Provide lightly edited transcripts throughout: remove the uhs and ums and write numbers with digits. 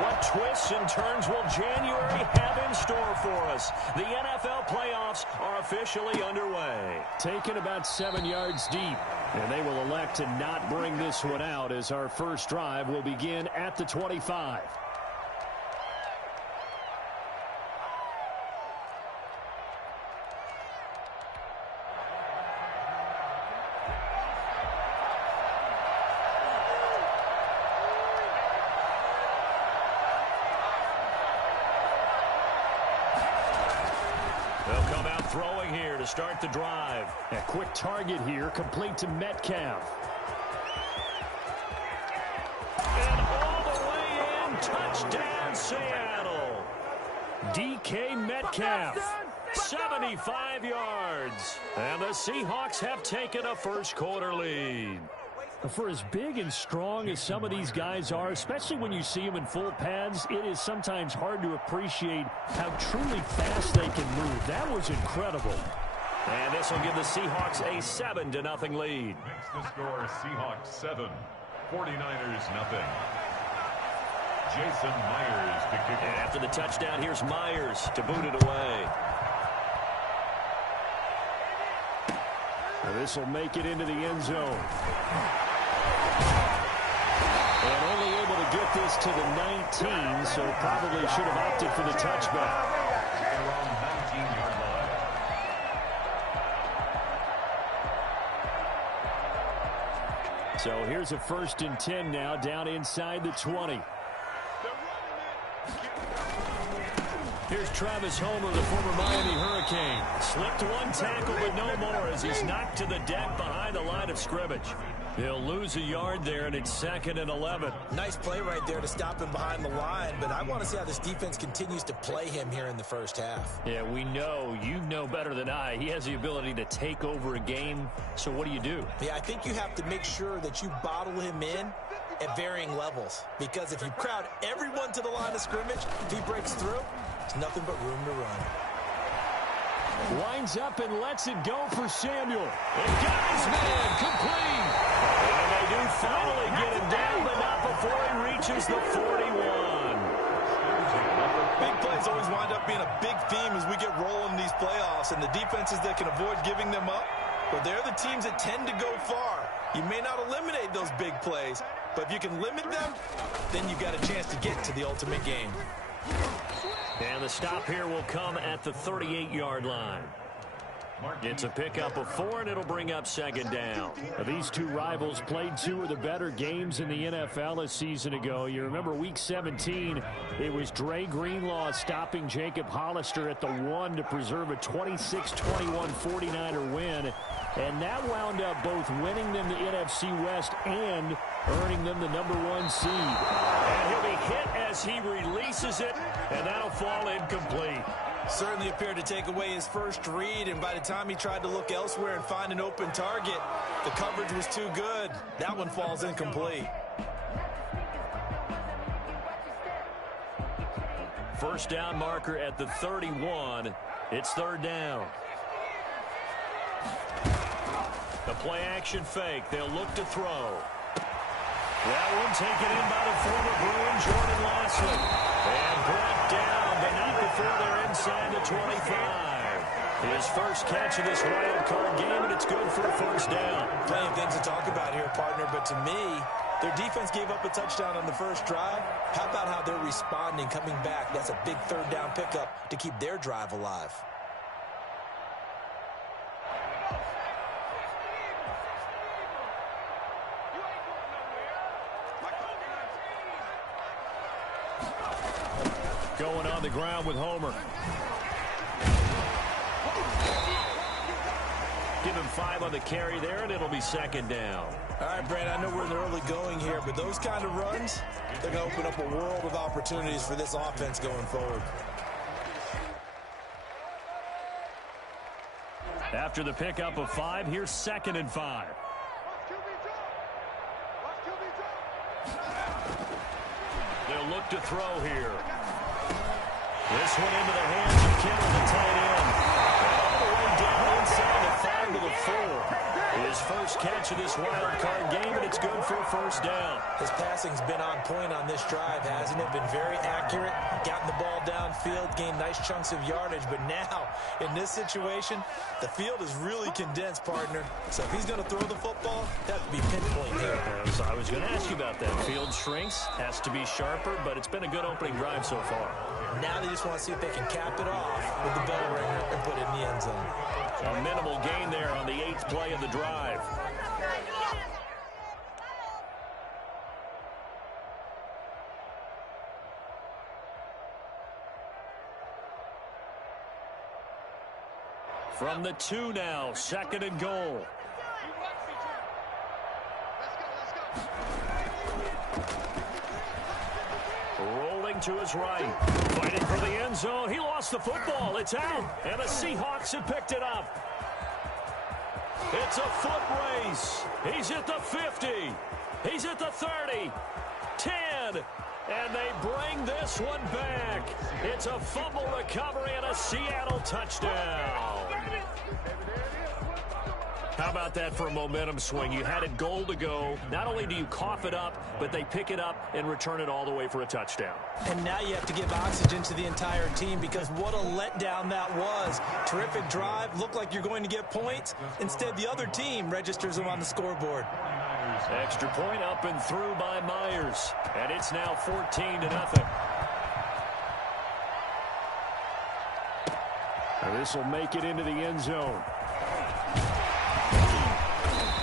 What twists and turns will January have in store for us? The NFL playoffs are officially underway. Taken about 7 yards deep, and they will elect to not bring this one out as our first drive will begin at the 25. They'll come out throwing here to start the drive. A quick target here, complete to Metcalf. And all the way in, touchdown Seattle. DK Metcalf. 75 yards. And the Seahawks have taken a first quarter lead. For as big and strong as some of these guys are, especially when you see them in full pads, it is sometimes hard to appreciate how truly fast they can move. That was incredible. And this will give the Seahawks a 7-0 lead. Makes the score Seahawks 7, 49ers nothing. Jason Myers to kick it. And after the touchdown, here's Myers to boot it away. This will make it into the end zone. And only able to get this to the 19, so probably should have opted for the touchback. Around 19-yard line. So here's a 1st and 10 now, down inside the 20. Here's Travis Homer, the former Miami Hurricane. Slipped one tackle, but no more as he's knocked to the deck behind the line of scrimmage. He'll lose a yard there, and it's 2nd and 11. Nice play right there to stop him behind the line, but I want to see how this defense continues to play him here in the first half. Yeah, we know. You know better than I. He has the ability to take over a game, so what do you do? Yeah, I think you have to make sure that you bottle him in at varying levels, because if you crowd everyone to the line of scrimmage, if he breaks through, there's nothing but room to run. Winds up and lets it go for Samuel. And got his man complete. And they do finally get him down, but not before he reaches the 41. Big plays always wind up being a big theme as we get rolling in these playoffs, and the defenses that can avoid giving them up, well, they're the teams that tend to go far. You may not eliminate those big plays, but if you can limit them, then you've got a chance to get to the ultimate game. And the stop here will come at the 38-yard line. It's a pickup of 4, and it'll bring up 2nd down. These two rivals played 2 of the better games in the NFL a season ago. You remember Week 17, it was Dre Greenlaw stopping Jacob Hollister at the 1 to preserve a 26-21 49er win. And that wound up both winning them the NFC West and earning them the #1 seed. And he'll be hit as he releases it, and that'll fall incomplete. Certainly appeared to take away his first read, and by the time he tried to look elsewhere and find an open target, the coverage was too good. That one falls incomplete. First down marker at the 31. It's 3rd down. The play-action fake. They'll look to throw. That one taken in by the former Bruin, Jordan Lashley. And brought down, but not before they're inside the 25. His first catch of this wild card game, and it's good for a 1st down. Plenty of things to talk about here, partner, but to me, their defense gave up a touchdown on the first drive. How about how they're responding, coming back? That's a big 3rd down pickup to keep their drive alive. Going on the ground with Homer. Give him 5 on the carry there, and it'll be 2nd down. All right, Brand, I know we're in the early going here, but those kind of runs, they're going to open up a world of opportunities for this offense going forward. After the pickup of 5, here's 2nd and 5. They'll look to throw here. This one into the hands of Kittle, the tight end. All the way down inside the 5 to the 4. His first stretch of this wild card game, and it's good for a first down. His passing's been on point on this drive, hasn't it? Been very accurate, gotten the ball downfield, gained nice chunks of yardage. But now, in this situation, the field is really condensed, partner. So if he's going to throw the football, that would be pinpoint here. So I was going to ask you about that. Field shrinks, has to be sharper, but it's been a good opening drive so far. Now they just want to see if they can cap it off with the bell ringer and put it in the end zone. A minimal gain there on the 8th play of the drive. From the 2 now, 2nd and goal. Rolling to his right. Fighting for the end zone. He lost the football. It's out. And the Seahawks have picked it up. It's a foot race. He's at the 50. He's at the 30. 10. And they bring this one back. It's a fumble recovery and a Seattle touchdown. How about that for a momentum swing? You had it goal to go. Not only do you cough it up, but they pick it up and return it all the way for a touchdown. And now you have to give oxygen to the entire team because what a letdown that was. Terrific drive. Looked like you're going to get points. Instead, the other team registers them on the scoreboard. Extra point up and through by Myers. And it's now 14-0. This will make it into the end zone.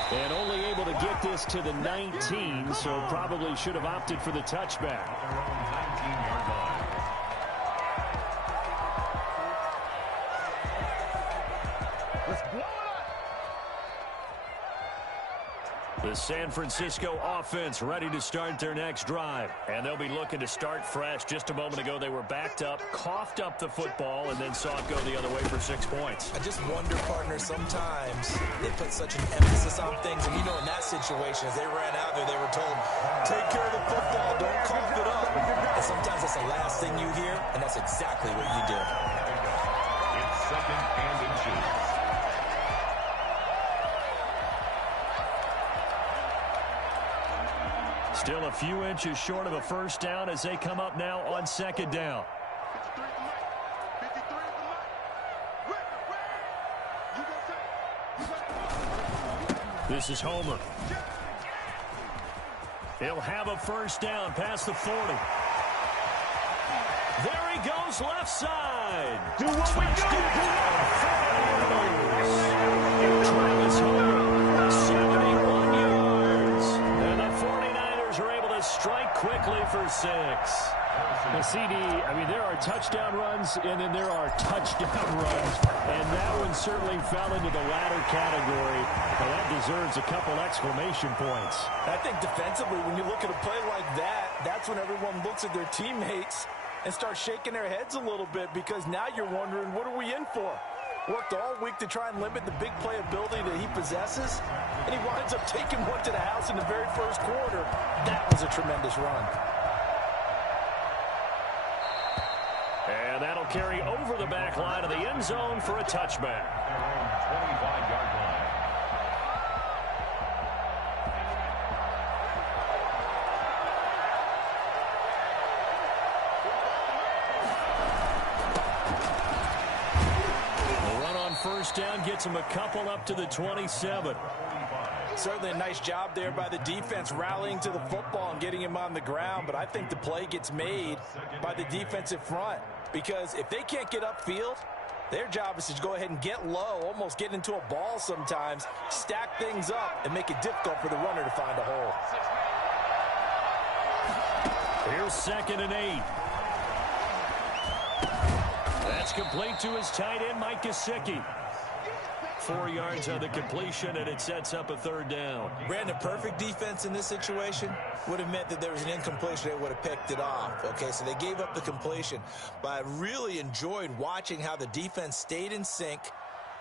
And only able to get this to the 19, so probably should have opted for the touchback. The San Francisco offense ready to start their next drive. And they'll be looking to start fresh. Just a moment ago, they were backed up, coughed up the football, and then saw it go the other way for 6 points. I just wonder, partner, sometimes they put such an emphasis on things. And, you know, in that situation, as they ran out there, they were told, take care of the football, don't cough it up. And sometimes that's the last thing you hear, and that's exactly what you did. It's 2nd and inches. Still a few inches short of a first down as they come up now on 2nd down. This is Homer. He'll have a first down past the 40. There he goes, left side. Do what we do. Travis Homer, 71 yards. And the 49ers are able to strike quickly for 6. The CD, I mean, there are touchdown runs, and then there are touchdown runs. And that one certainly fell into the latter category. And that deserves a couple exclamation points. I think defensively, when you look at a play like that, that's when everyone looks at their teammates and starts shaking their heads a little bit, because now you're wondering, what are we in for? Worked all week to try and limit the big play ability that he possesses, and he winds up taking one to the house in the very first quarter. That was a tremendous run. And that'll carry over the back line of the end zone for a touchback. 25-yard line. The run on first down gets him a couple up to the 27. Certainly a nice job there by the defense rallying to the football and getting him on the ground, but I think the play gets made by the defensive front, because if they can't get upfield, their job is to go ahead and get low, almost get into a ball sometimes, stack things up, and make it difficult for the runner to find a hole. Here's 2nd and 8. That's complete to his tight end, Mike Gesicki. 4 yards on the completion, and it sets up a 3rd down. Brandon, perfect defense in this situation would have meant that there was an incompletion. They would have picked it off. Okay, so they gave up the completion. But I really enjoyed watching how the defense stayed in sync,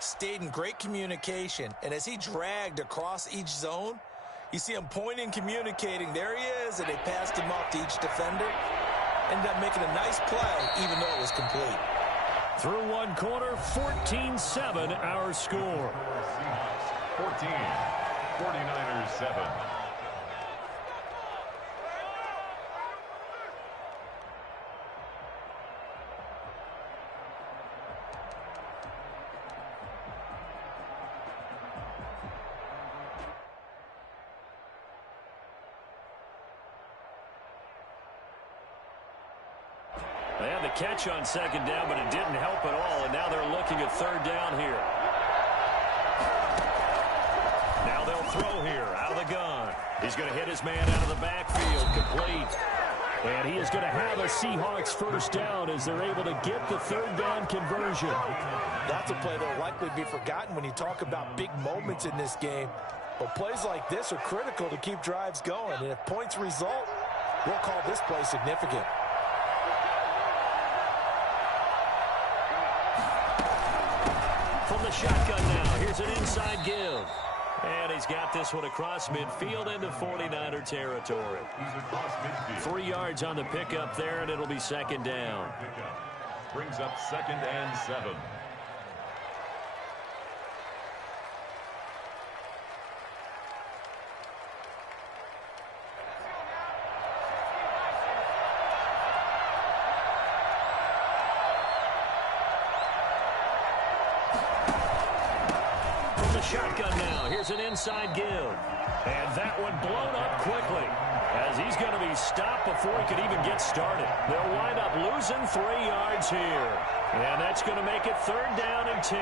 stayed in great communication, and as he dragged across each zone, you see him pointing, communicating. There he is, and they passed him off to each defender. Ended up making a nice play, even though it was complete. Through one quarter, 14-7 our score. 14. 49ers 7. They had the catch on second down, but it didn't help at all, and now they're looking at third down here. Now they'll throw here out of the gun. He's going to hit his man out of the backfield, complete. And he is going to have a Seahawks first down as they're able to get the third down conversion. That's a play that will likely be forgotten when you talk about big moments in this game. But plays like this are critical to keep drives going. And if points result, we'll call this play significant. From the shotgun now, here's an inside give. And he's got this one across midfield into 49er territory. 3 yards on the pickup there, and it'll be second down. Brings up 2nd and 7. Shotgun now. Here's an inside give. And that one blown up quickly as he's going to be stopped before he could even get started. They'll wind up losing 3 yards here. And that's going to make it third down and 10.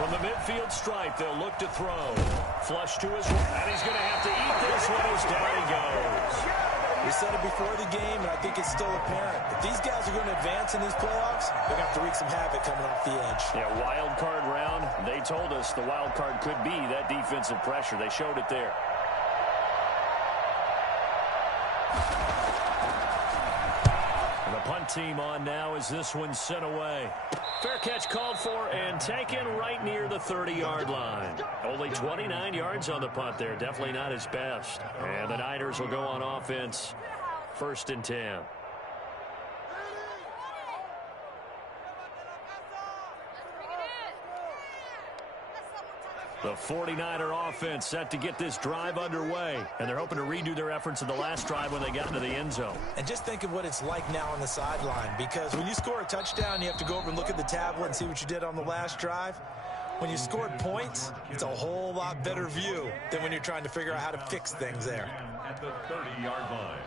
From the midfield stripe, they'll look to throw. Flush to his right, and he's going to have to eat this one as down he goes. We said it before the game, and I think it's still apparent. If these guys are going to advance in these playoffs, they're going to have to wreak some havoc coming off the edge. Yeah, wild card round. They told us the wild card could be that defensive pressure. They showed it there. And the punt team on now as this one's sent away. Fair catch called for and taken right near the 30-yard line. Only 29 yards on the punt there. Definitely not his best. And the Niners will go on offense. 1st and 10. The 49er offense set to get this drive underway. And they're hoping to redo their efforts in the last drive when they got into the end zone. And just think of what it's like now on the sideline. Because when you score a touchdown, you have to go over and look at the tablet and see what you did on the last drive. When you scored points, it's a whole lot better view than when you're trying to figure out how to fix things there. At the 30-yard line.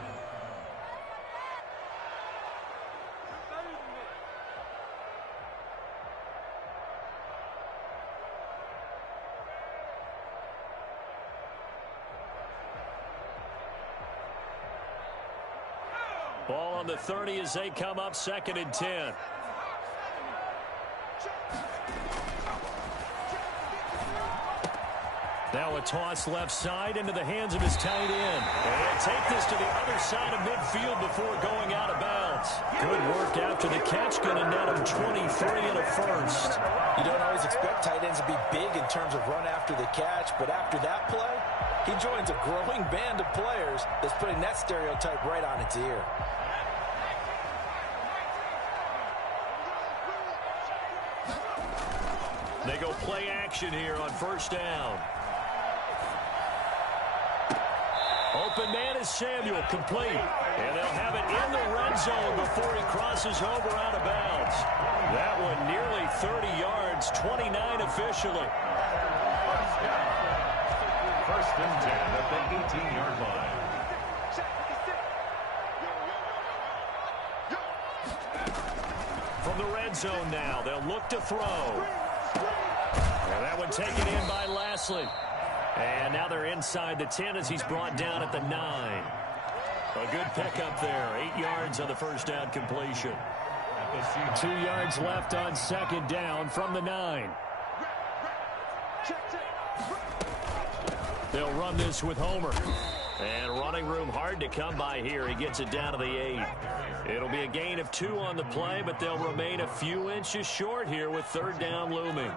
Ball on the 30 as they come up 2nd and 10. Now a toss left side into the hands of his tight end. And he'll take this to the other side of midfield before going out of bounds. Good work after the catch. Going to net him 23 and a first. You don't always expect tight ends to be big in terms of run after the catch, but after that play, he joins a growing band of players that's putting that stereotype right on its ear. They go play action here on 1st down. Open man is Samuel, complete. And they'll have it in the red zone before he crosses over out of bounds. That one nearly 30 yards, 29 officially. 1st and 10 at the 18-yard line. From the red zone now, they'll look to throw. And that one taken in by Lashley. And now they're inside the 10 as he's brought down at the 9. A good pickup there. 8 yards on the first down completion. 2 yards left on 2nd down from the 9. They'll run this with Homer. And running room hard to come by here. He gets it down to the 8. It'll be a gain of 2 on the play, but they'll remain a few inches short here with 3rd down looming.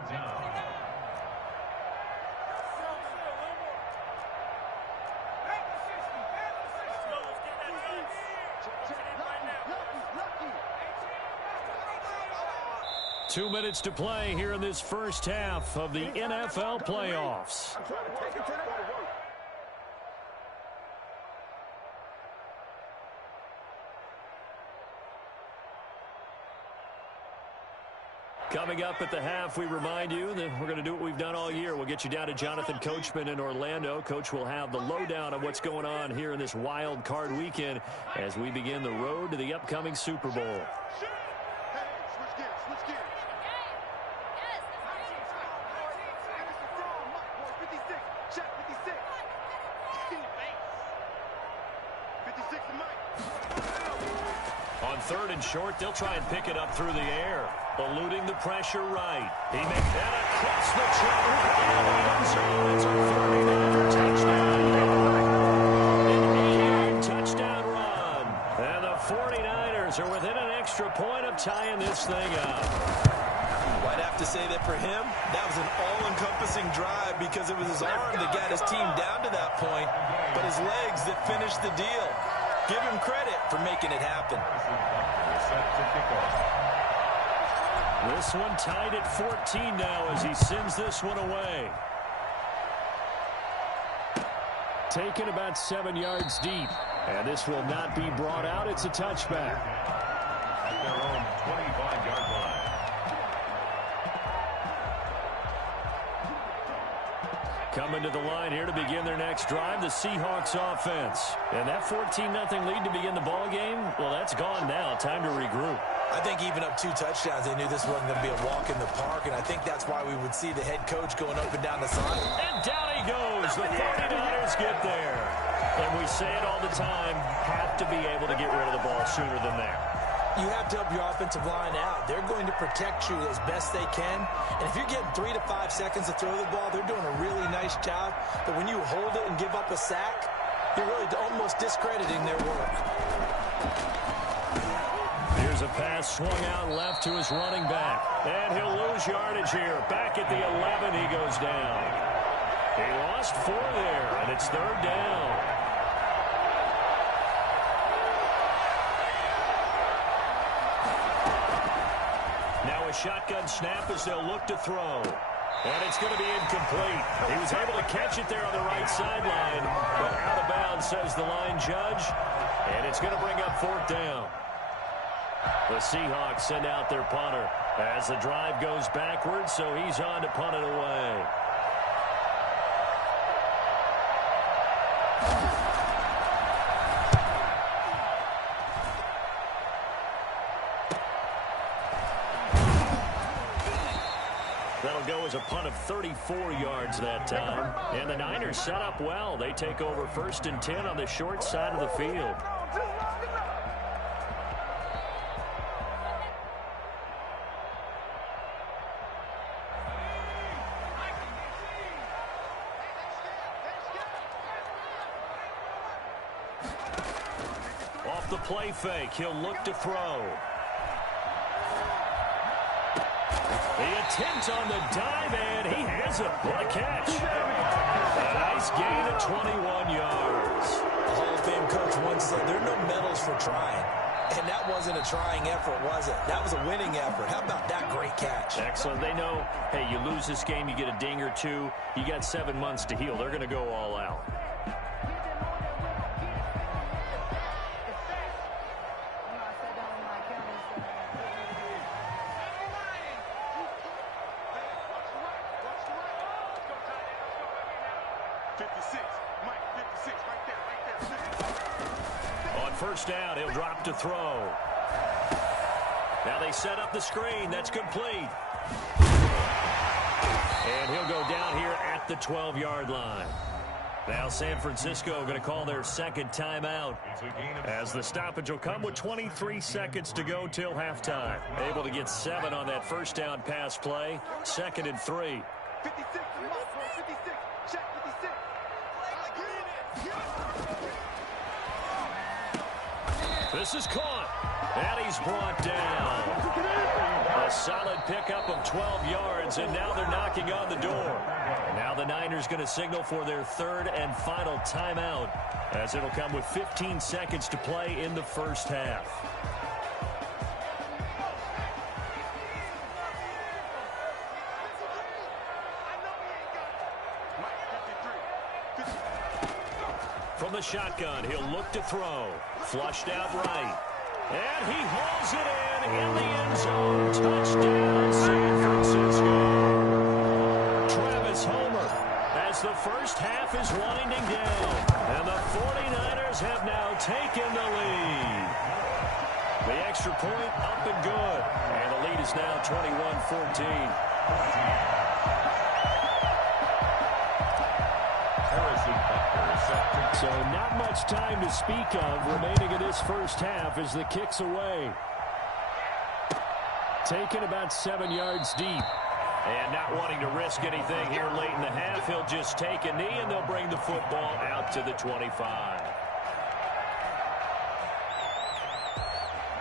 2 minutes to play here in this first half of the NFL playoffs. Coming up at the half, we remind you that we're going to do what we've done all year. We'll get you down to Jonathan Coachman in Orlando. Coach will have the lowdown on what's going on here in this wild card weekend as we begin the road to the upcoming Super Bowl. On third and short, they'll try and pick it up through the air. Eluding the pressure right. He makes that across the travel in the end zone. It's a 39er touchdown. An 8-yard touchdown run. And the 49ers are within an extra point of tying this thing up. I'd have to say that for him, that was an all-encompassing drive because it was his arm that got his team down to that point, but his legs that finished the deal. Give him credit for making it happen. This one tied at 14 now as he sends this one away. Taken about 7 yards deep. And this will not be brought out. It's a touchback. At their own 25-yard line. Coming to the line here to begin their next drive, the Seahawks offense. And that 14-0 lead to begin the ball game, well, that's gone now. Time to regroup. I think even up 2 touchdowns, they knew this wasn't going to be a walk in the park, and I think that's why we would see the head coach going up and down the side. And down he goes. The 49ers get there. And we say it all the time, have to be able to get rid of the ball sooner than that. You have to help your offensive line out. They're going to protect you as best they can. And if you're getting 3 to 5 seconds to throw the ball, they're doing a really nice job. But when you hold it and give up a sack, you're really almost discrediting their work. Here's a pass swung out left to his running back. And he'll lose yardage here. Back at the 11, he goes down. He lost 4 there, and it's 3rd down. Now a shotgun snap as they'll look to throw. And it's going to be incomplete. He was able to catch it there on the right sideline, but out of bounds, says the line judge. And it's going to bring up 4th down. The Seahawks send out their punter as the drive goes backwards, so he's on to punt it away. That'll go as a punt of 34 yards that time. And the Niners set up well. They take over 1st and 10 on the short side of the field. Off the play fake, he'll look to throw. The attempt on the dive, and he has it. What a catch. A nice gain of 21 yards. The Hall of Fame coach once said, there are no medals for trying. And that wasn't a trying effort, was it? That was a winning effort. How about that great catch? Excellent. They know, hey, you lose this game, you get a ding or 2. You got 7 months to heal. They're going to go all out. On 1st down, he'll drop to throw. Now they set up the screen. That's complete. And he'll go down here at the 12-yard line. Now San Francisco going to call their 2nd timeout as the stoppage will come with 23 seconds to go till halftime. Able to get 7 on that 1st down pass play. 2nd and 3. 56, check 56. This is caught. And he's brought down. A solid pickup of 12 yards, and now they're knocking on the door. Now the Niners going to signal for their 3rd and final timeout, as it'll come with 15 seconds to play in the 1st half. From the shotgun, he'll look to throw. Flushed out right. And he hauls it in the end zone. Touchdown, San Francisco. Travis Homer as the first half is winding down. And the 49ers have now taken the lead. The extra point up and good. And the lead is now 21-14. So not much time to speak of remaining in this first half as the kick's away. Taken about 7 yards deep. And not wanting to risk anything here late in the half, he'll just take a knee and they'll bring the football out to the 25.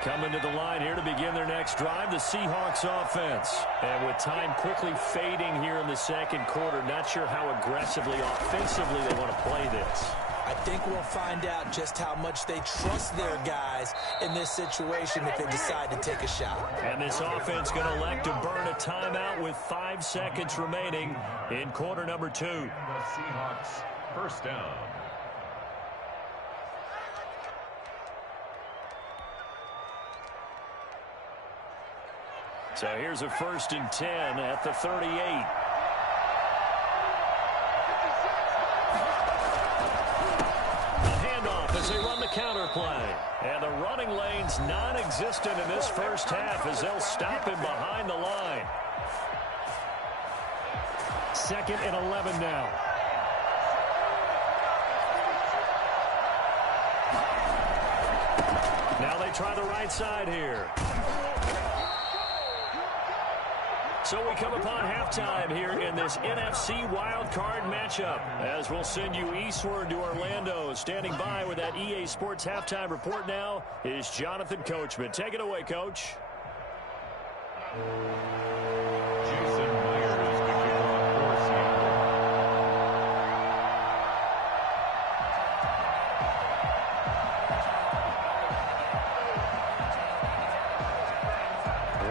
Coming to the line here to begin their next drive, the Seahawks offense. And with time quickly fading here in the second quarter, not sure how aggressively, offensively they want to play this. I think we'll find out just how much they trust their guys in this situation if they decide to take a shot. And this offense going to elect to burn a timeout with 5 seconds remaining in quarter number 2. The Seahawks first down. So here's a 1st and 10 at the 38. As they run the counter play. And the running lane's non-existent in this first half as they'll stop him behind the line. 2nd and 11 now. Now they try the right side here. So we come upon halftime here in this NFC wildcard matchup as we'll send you eastward to Orlando. Standing by with that EA Sports halftime report now is Jonathan Coachman. Take it away, Coach. Jason Myers, the kickoff for Seattle.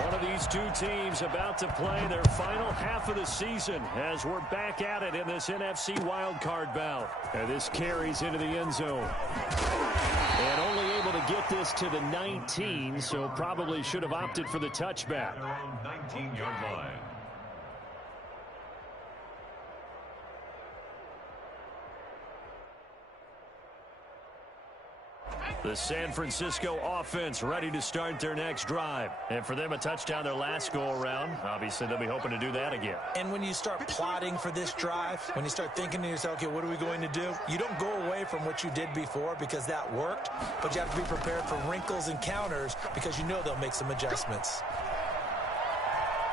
One of these two teams about to play their final half of the season as we're back at it in this NFC wildcard bout. And this carries into the end zone. And only able to get this to the 19, so probably should have opted for the touchback. Their own 19-yard line. The San Francisco offense ready to start their next drive. And for them, a touchdown their last go-around. Obviously, they'll be hoping to do that again. And when you start plotting for this drive, when you start thinking to yourself, okay, what are we going to do? You don't go away from what you did before because that worked, but you have to be prepared for wrinkles and counters because you know they'll make some adjustments.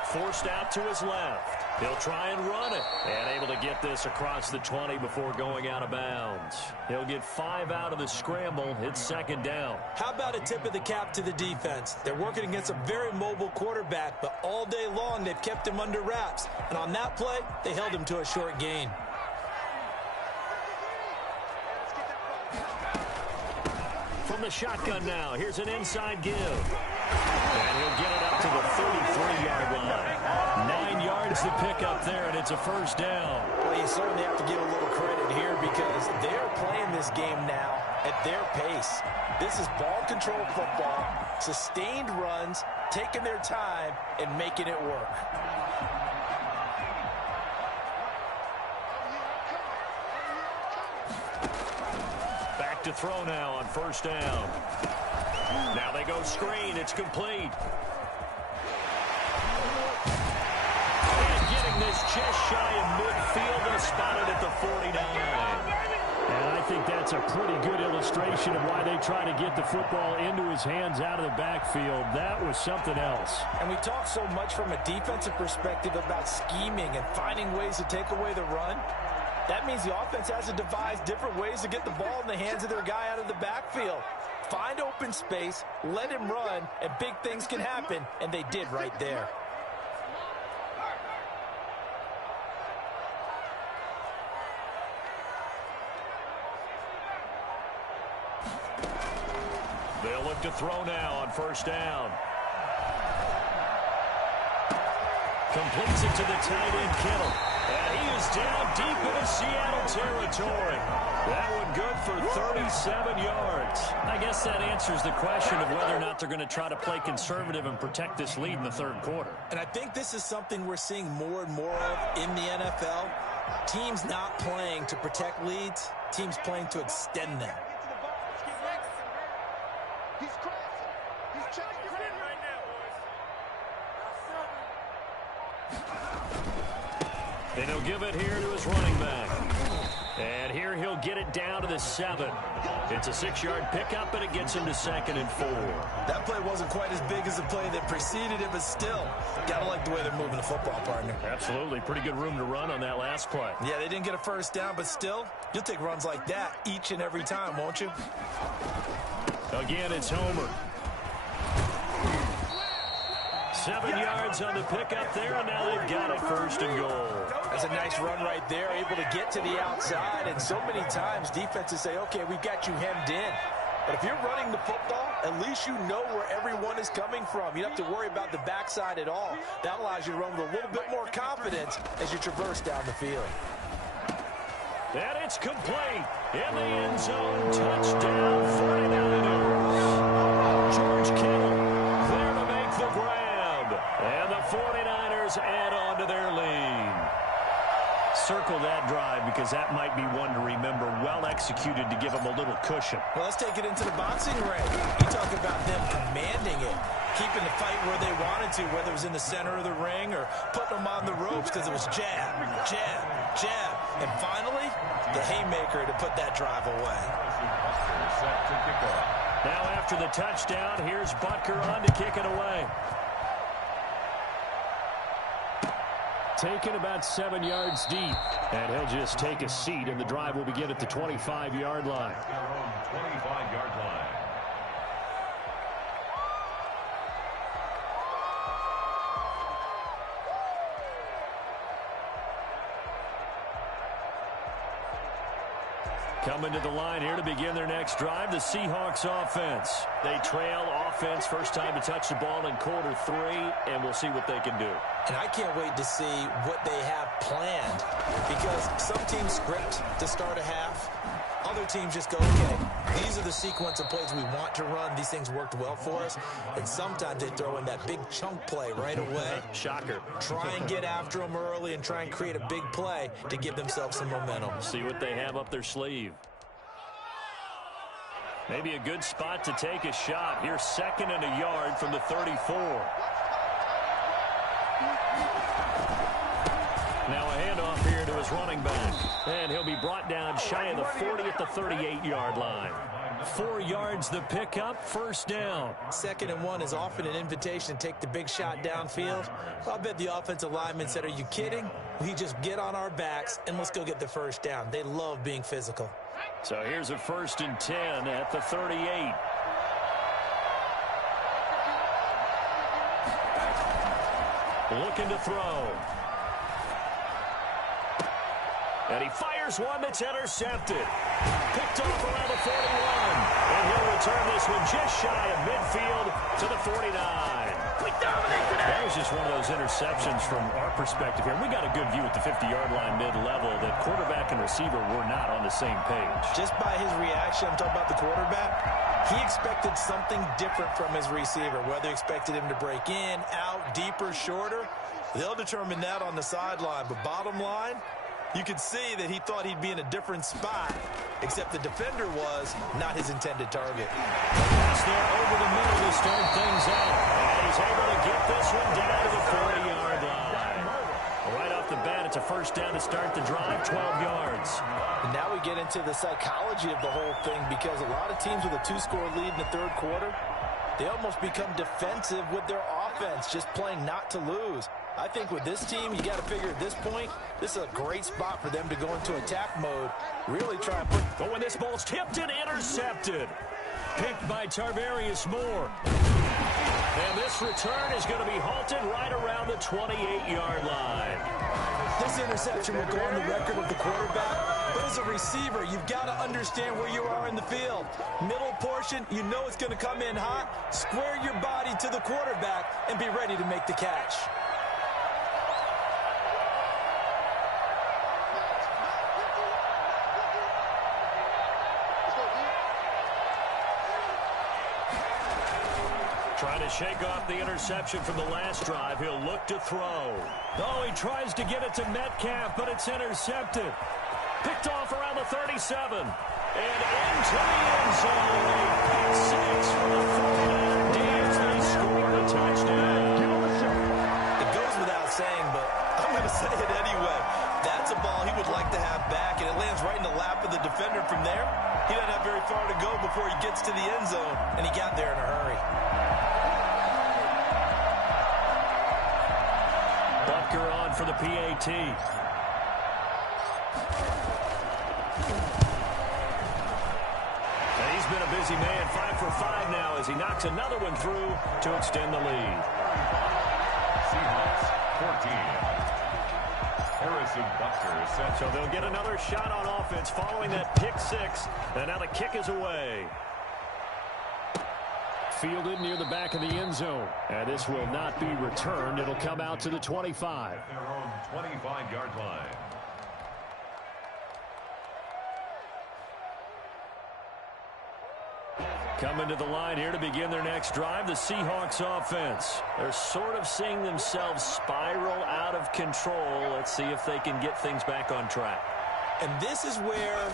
Forced out to his left. He'll try and run it. And able to get this across the 20 before going out of bounds. He'll get 5 out of the scramble. It's 2nd down. How about a tip of the cap to the defense? They're working against a very mobile quarterback, but all day long they've kept him under wraps. And on that play, they held him to a short gain. From the shotgun now, here's an inside give. And he'll get it up to the 33-yard line. 9 yards to pick up there, and it's a 1st down. Well, you certainly have to give a little credit here because they're playing this game now at their pace. This is ball control football, sustained runs, taking their time, and making it work. Back to throw now on 1st down. Now they go screen. It's complete. And getting this just shy of midfield and spotted at the 49. And I think that's a pretty good illustration of why they try to get the football into his hands out of the backfield. That was something else. And we talk so much from a defensive perspective about scheming and finding ways to take away the run. That means the offense has to devise different ways to get the ball in the hands of their guy out of the backfield. Find open space, let him run, and big things can happen, and they did right there. They'll look to throw now on 1st down. Completes it to the tight end, Kittle. And he is down deep into Seattle territory. That one good for 37 yards. I guess that answers the question of whether or not they're going to try to play conservative and protect this lead in the third quarter. And I think this is something we're seeing more and more of in the NFL. Teams not playing to protect leads, teams playing to extend them. He's crossing. He's checking his in right now, boys. And he'll give it here to his running back. And here he'll get it down to the 7. It's a 6-yard pickup, and it gets him to 2nd and 4. That play wasn't quite as big as the play that preceded it, but still, gotta like the way they're moving the football, partner. Absolutely. Pretty good room to run on that last play. Yeah, they didn't get a first down, but still, you'll take runs like that each and every time, won't you? Again, it's Homer. 7 yards on the pickup there, and now they've got it 1st and goal. That's a nice run right there, able to get to the outside, and so many times defenses say, okay, we've got you hemmed in. But if you're running the football, at least you know where everyone is coming from. You don't have to worry about the backside at all. That allows you to run with a little bit more confidence as you traverse down the field. And it's complete. In the end zone, touchdown, 49ers. George Kittle there to make the grab. And the 49ers add on to their lead. Circle that drive because that might be one to remember. Well executed to give them a little cushion. Well, let's take it into the boxing ring. You talk about them commanding it, keeping the fight where they wanted to, whether it was in the center of the ring or putting them on the ropes because it was jab, jab, jab. And finally, the haymaker to put that drive away. Now after the touchdown, here's Butker on to kick it away. Taken about 7 yards deep. And he'll just take a seat, and the drive will begin at the 25-yard line. 25-yard line. Coming to the line here to begin their next drive, the Seahawks offense. They trail offense, first time to touch the ball in quarter 3, and we'll see what they can do. And I can't wait to see what they have planned, because some teams script to start a half. Other teams just go, okay, these are the sequence of plays we want to run. These things worked well for us. And sometimes they throw in that big chunk play right away. Shocker. Try and get after them early and try and create a big play to give themselves some momentum. See what they have up their sleeve. Maybe a good spot to take a shot. Here's 2nd and a yard from the 34. Now a handoff here to his running back. And he'll be brought down shy of the 40 at the 38-yard line. 4 yards the pickup, first down. 2nd and 1 is often an invitation to take the big shot downfield. I'll bet the offensive lineman said, are you kidding? We just get on our backs and let's go get the first down. They love being physical. So here's a 1st and 10 at the 38. Looking to throw. And he fires one that's intercepted. Picked off around the 41. And he'll return this one just shy of midfield to the 49. We dominate today. That was just one of those interceptions from our perspective here. We got a good view at the 50-yard line mid-level that quarterback and receiver were not on the same page. Just by his reaction, I'm talking about the quarterback, he expected something different from his receiver, whether he expected him to break in, out, deeper, shorter. They'll determine that on the sideline. But bottom line, you could see that he thought he'd be in a different spot, except the defender was not his intended target. Pass there over the middle to start things out. And he's able to get this one down to the 40-yard line. Right off the bat, it's a first down to start the drive, 12 yards. And now we get into the psychology of the whole thing, because a lot of teams with a 2-score lead in the third quarter, they almost become defensive with their offense, just playing not to lose. I think with this team, you got to figure at this point, this is a great spot for them to go into attack mode, really try and put... But when this ball's tipped and intercepted, picked by Tarvarius Moore. And this return is going to be halted right around the 28-yard line. This interception will go on the record of the quarterback, but as a receiver, you've got to understand where you are in the field. Middle portion, you know it's going to come in hot. Square your body to the quarterback and be ready to make the catch. Trying to shake off the interception from the last drive. He'll look to throw. Oh, he tries to get it to Metcalf, but it's intercepted. Picked off around the 37. And into the end zone. Pick six for the 49ers. They score a touchdown. It goes without saying, but I'm going to say it anyway. That's a ball he would like to have back, and it lands right in the lap of the defender from there. He doesn't have very far to go before he gets to the end zone, and he got there in a hurry. Butker on for the PAT. And he's been a busy man, 5 for 5 now as he knocks another one through to extend the lead. Seahawks 14. Harrison Butker is set. So they'll get another shot on offense following that pick six. And now the kick is away. Fielded near the back of the end zone. And this will not be returned. It'll come out to the 25. At their own 25-yard line. Coming to the line here to begin their next drive, the Seahawks offense. They're sort of seeing themselves spiral out of control. Let's see if they can get things back on track. And this is where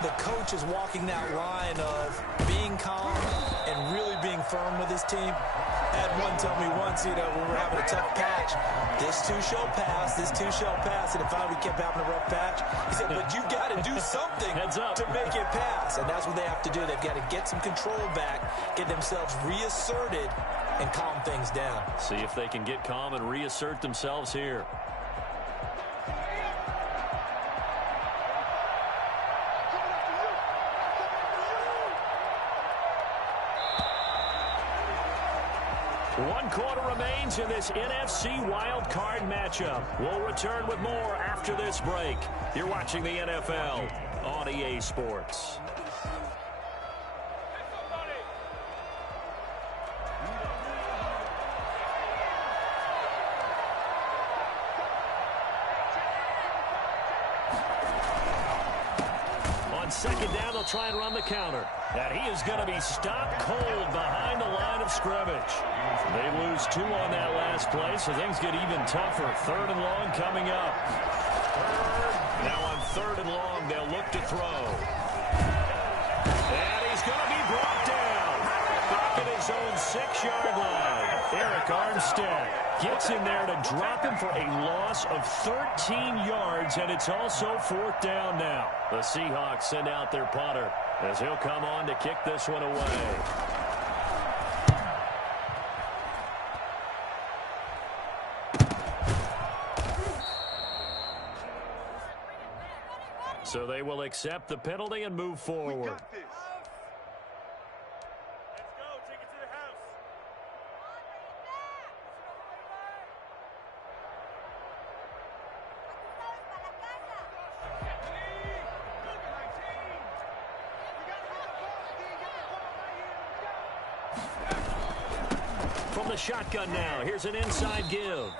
the coach is walking that line of being calm and really being firm with his team. I had one tell me once, when we were having a tough patch, this too shall pass, this too shall pass. And finally we kept having a rough patch. He said, but you got to do something to make it pass. And that's what they have to do. They've got to get some control back, get themselves reasserted, and calm things down. See if they can get calm and reassert themselves here. One quarter remains in this NFC Wild Card matchup. We'll return with more after this break. You're watching the NFL on EA Sports. On second down, they'll try and run the counter. And he is going to be stopped cold behind the line of scrimmage. They lose 2 on that last play, so things get even tougher. 3rd and long coming up. Now on 3rd and long, they'll look to throw. And he's going to be brought down. Back at his own 6-yard line. Eric Armstead gets in there to drop him for a loss of 13 yards, and it's also 4th down now. The Seahawks send out their punter as he'll come on to kick this one away. So they will accept the penalty and move forward. From the shotgun now, here's an inside give.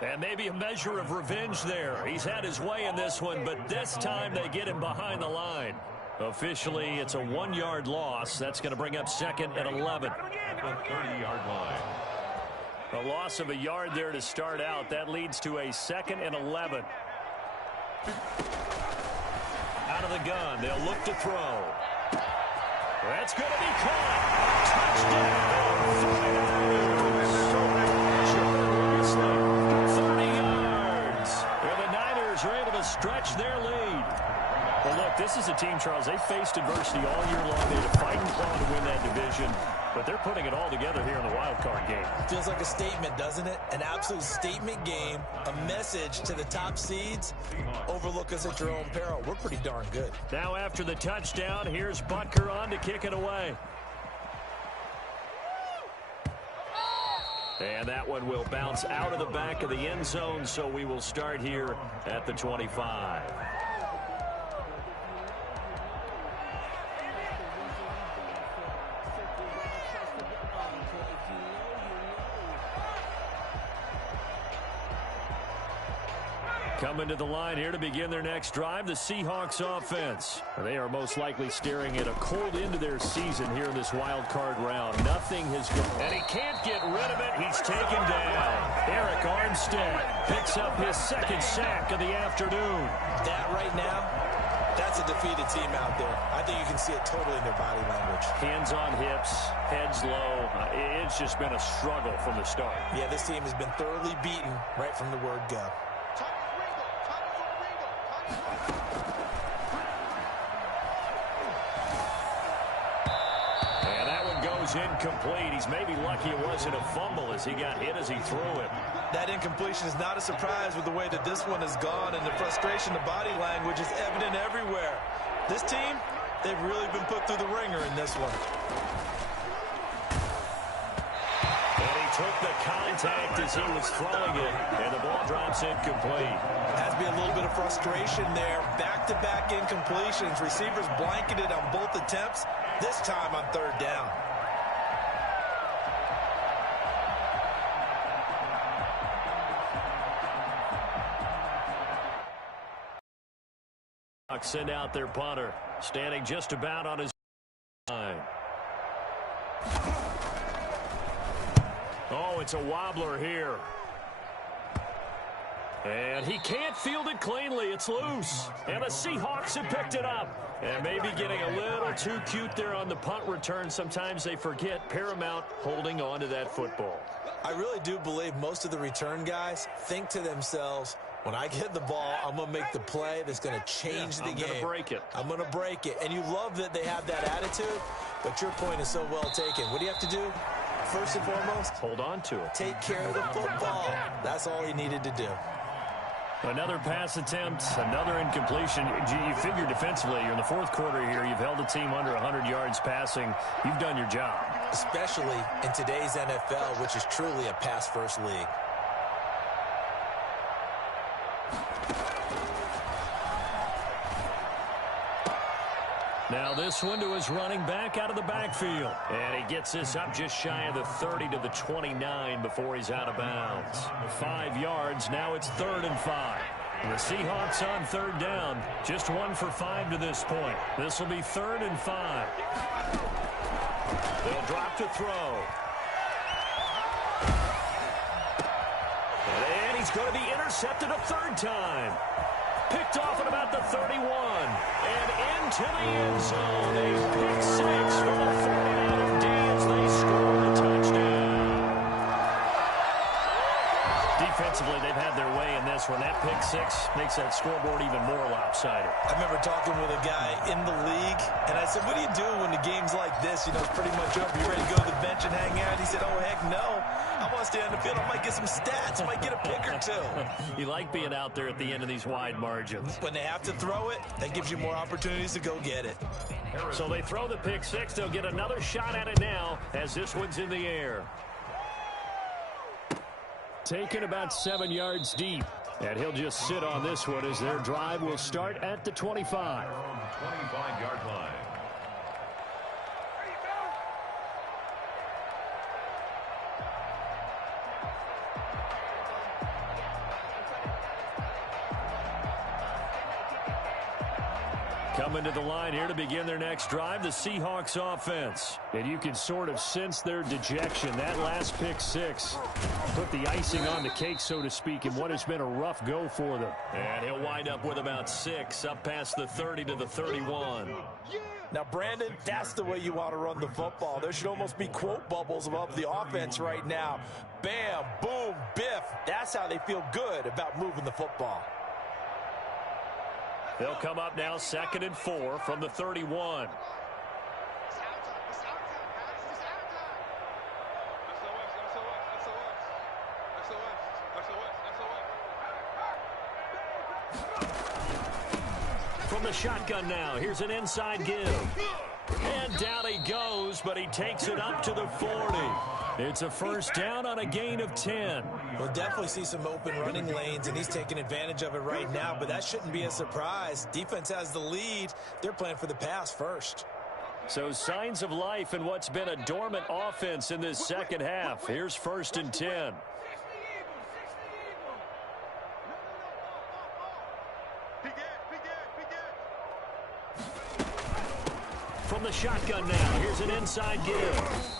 And maybe a measure of revenge there. He's had his way in this one, but this time they get him behind the line. Officially, it's a 1-yard loss. That's going to bring up 2nd and 11. At the 30-yard line. A loss of a yard there to start out. That leads to a 2nd and 11. Out of the gun, they'll look to throw. That's going to be caught. Touchdown. 30 yards. And the Niners are able to stretch their lead. Well, look, this is a team, Charles, they faced adversity all year long. They had to fight and claw to win that division, but they're putting it all together here in the wild card game. Feels like a statement, doesn't it? An absolute statement game, a message to the top seeds. Overlook us at your own peril. We're pretty darn good. Now after the touchdown, here's Butker on to kick it away. And that one will bounce out of the back of the end zone, so we will start here at the 25. Coming to the line here to begin their next drive, the Seahawks offense. They are most likely staring at a cold end to their season here in this wild card round. Nothing has gone. And he can't get rid of it. He's taken down. Eric Armstead picks up his second sack of the afternoon. That right now, that's a defeated team out there. I think you can see it totally in their body language. Hands on hips, heads low. It's just been a struggle from the start. Yeah, this team has been thoroughly beaten right from the word go. Incomplete. He's maybe lucky it wasn't a fumble as he got hit as he threw it. That incompletion is not a surprise with the way that this one has gone, and the frustration, the body language is evident everywhere. This team, they've really been put through the ringer in this one. And he took the contact as he was throwing it, and the ball drops incomplete. Has to be a little bit of frustration there. Back-to-back incompletions. Receivers blanketed on both attempts, this time on third down. Send out their punter, standing just about on his line. Oh, it's a wobbler here. And he can't field it cleanly. It's loose. And the Seahawks have picked it up. And maybe getting a little too cute there on the punt return. Sometimes they forget Paramount holding on to that football. I really do believe most of the return guys think to themselves, when I get the ball, I'm going to make the play that's going to change the game. I'm going to break it. I'm going to break it. And you love that they have that attitude, but your point is so well taken. What do you have to do? First and foremost, hold on to it. Take care of the football. That's all he needed to do. Another pass attempt, another incompletion. You figure defensively, you're in the fourth quarter here. You've held a team under 100 yards passing. You've done your job. Especially in today's NFL, which is truly a pass-first league. Now this one to his running back out of the backfield. And he gets this up just shy of the 30 to the 29 before he's out of bounds. 5 yards. Now it's 3rd and 5. The Seahawks on third down. Just 1 for 5 to this point. This will be 3rd and 5. They'll drop to throw. And he's going to be intercepted a 3rd time. Picked off at about the 31. And into the end zone. A pick 6 for the 49ers D as they score the touchdown. Defensively, they've had their way in this one. That pick 6 makes that scoreboard even more lopsided. I remember talking with a guy in the league, and I said, what do you do when the game's like this? You know, it's pretty much over. You ready to go to the bench and hang out? He said, oh, heck no. I want to stay on the field. I might get some stats. I might get a pick or two. You like being out there at the end of these wide margins. When they have to throw it, that gives you more opportunities to go get it. So they throw the pick 6. They'll get another shot at it now as this one's in the air. Taken about 7 yards deep. And he'll just sit on this one as their drive will start at the 25. 25-yard line. Coming to the line here to begin their next drive, the Seahawks offense. And you can sort of sense their dejection. That last pick 6 put the icing on the cake, so to speak, in what has been a rough go for them. And he'll wind up with about 6 up past the 30 to the 31. Now, Brandon, that's the way you want to run the football. There should almost be quote bubbles above the offense right now. Bam, boom, biff. That's how they feel good about moving the football. They'll come up now 2nd and 4 from the 31. From the shotgun now, here's an inside give. And down he goes, but he takes it up to the 40. It's a first down on a gain of 10. We'll definitely see some open running lanes, and he's taking advantage of it right now, but that shouldn't be a surprise. Defense has the lead. They're playing for the pass first. So signs of life in what's been a dormant offense in this second half. Here's 1st and 10. the shotgun now. Here's an inside give.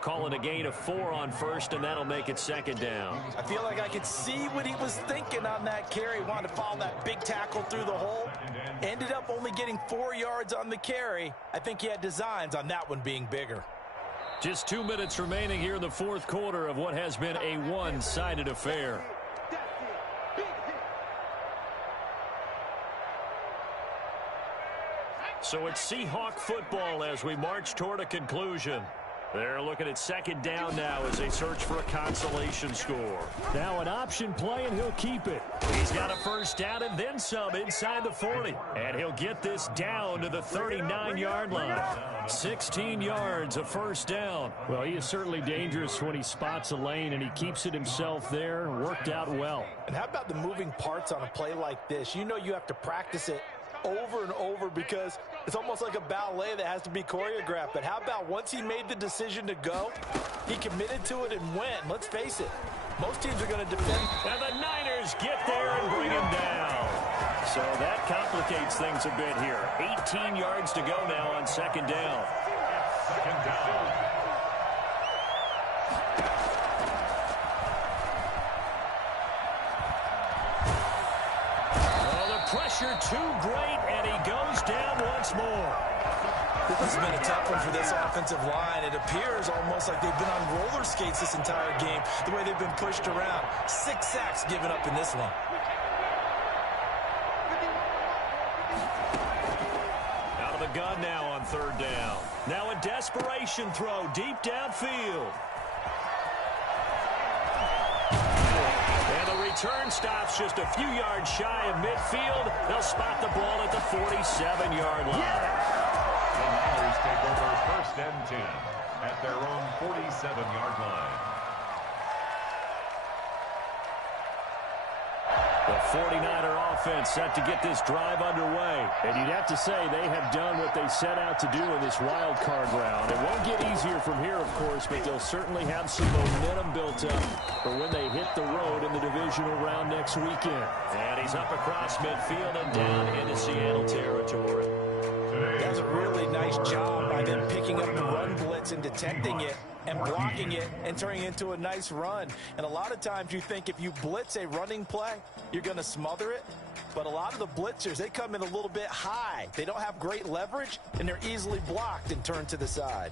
Calling a gain of 4 on first, and that'll make it second down. I feel like I could see what he was thinking on that carry. Wanted to follow that big tackle through the hole. Ended up only getting 4 yards on the carry. I think he had designs on that one being bigger. Just 2 minutes remaining here in the fourth quarter of what has been a one-sided affair. So it's Seahawk football as we march toward a conclusion. They're looking at second down now as they search for a consolation score. Now an option play, and he'll keep it. He's got a first down and then some inside the 40. And he'll get this down to the 39-yard line. 16 yards, a first down. Well, he is certainly dangerous when he spots a lane, and he keeps it himself there. Worked out well. And how about the moving parts on a play like this? You know you have to practice it over and over because it's almost like a ballet that has to be choreographed. But how about once he made the decision to go, he committed to it and went. Let's face it, most teams are going to defend. And the Niners get there and bring him down. So that complicates things a bit here. 18 yards to go now on second down. Second down. Pressure too great, and he goes down once more. This has been a tough one for this offensive line. It appears almost like they've been on roller skates this entire game, the way they've been pushed around. 6 sacks given up in this one. Out of the gun now on third down. Now a desperation throw deep downfield. Return stops just a few yards shy of midfield. They'll spot the ball at the 47-yard line. The Niners take over first and 10 at their own 47-yard line. The 49er offense set to get this drive underway. And you'd have to say they have done what they set out to do in this wild card round. It won't get easier from here, of course, but they'll certainly have some momentum built up for when they hit the road in the divisional round next weekend. And he's up across midfield and down into Seattle territory. That's a really nice job by them picking up the run blitz and detecting it and blocking it and turning it into a nice run. And a lot of times you think if you blitz a running play, you're going to smother it. But a lot of the blitzers, they come in a little bit high. They don't have great leverage, and they're easily blocked and turned to the side.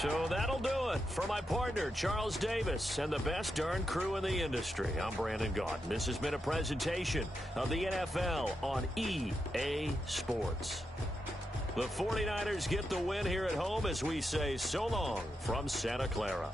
So that'll do it for my partner, Charles Davis, and the best darn crew in the industry. I'm Brandon Gaudin. This has been a presentation of the NFL on EA Sports. The 49ers get the win here at home as we say so long from Santa Clara.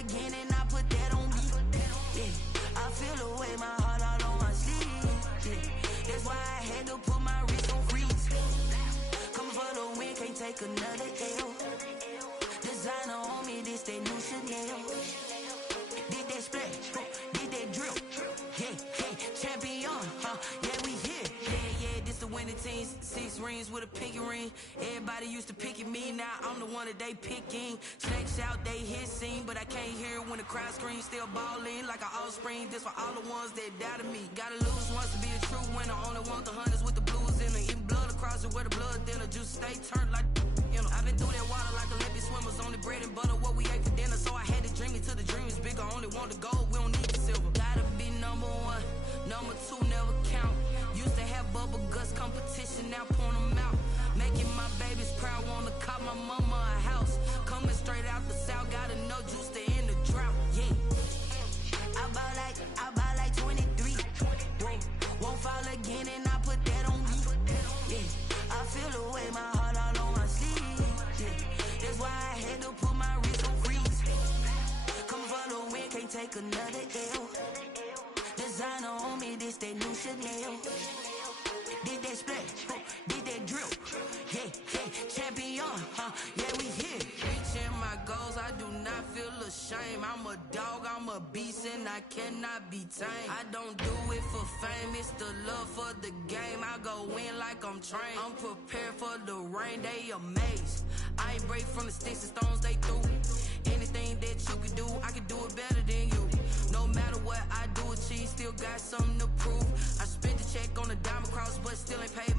Again, and I put that on me. Yeah, I feel the way, my heart all on my sleeve. Yeah, that's why I had to put my wrist on freeze. Coming for the win, can't take another L. Designer on me, this that new Chanel. Did that splash, did that drill. Yeah, champion, yeah, we here. Yeah, this the winning team. 6 rings with a pinky ring. Everybody used to pick at me, now I'm the one that they picking. Snakes out, they hit scene, but I can't hear it when the crowd screams. Still balling like an offspring. This for all the ones that doubted me. Gotta lose once to be a true winner. Only want the hunters with the blues in it. Even blood across it where the blood dinner. Juice stay turned like, you know. I've been through that water like Olympic swimmers. Only bread and butter, what we ate for dinner. So I had to dream it till the dream is bigger. Only want the gold, we don't need the silver. Gotta be number 1, number 2 never count. Used to have bubble guts competition, now point them out. Making my babies proud, wanna call my mama a house. Coming straight out the south, got enough juice to end the drought. Yeah. I bought like 23. Whoa. Won't fall again and I put that on me. Yeah. I feel the way, my heart all on my sleeve. Yeah. That's why I had to put my wrist on freeze. Come for the win, can't take another L. Designer on me, this that new Chanel. Did that splash, did that drill. Yeah, champion, yeah, we here. Reaching my goals, I do not feel ashamed. I'm a dog, I'm a beast, and I cannot be tamed. I don't do it for fame, it's the love for the game. I go in like I'm trained. I'm prepared for the rain, they amazed. I ain't break from the sticks and stones they threw. Anything that you can do, I can do it better than you. No matter what I do, achieve, still got something to prove. I spent the check on the diamond cross, but still ain't paid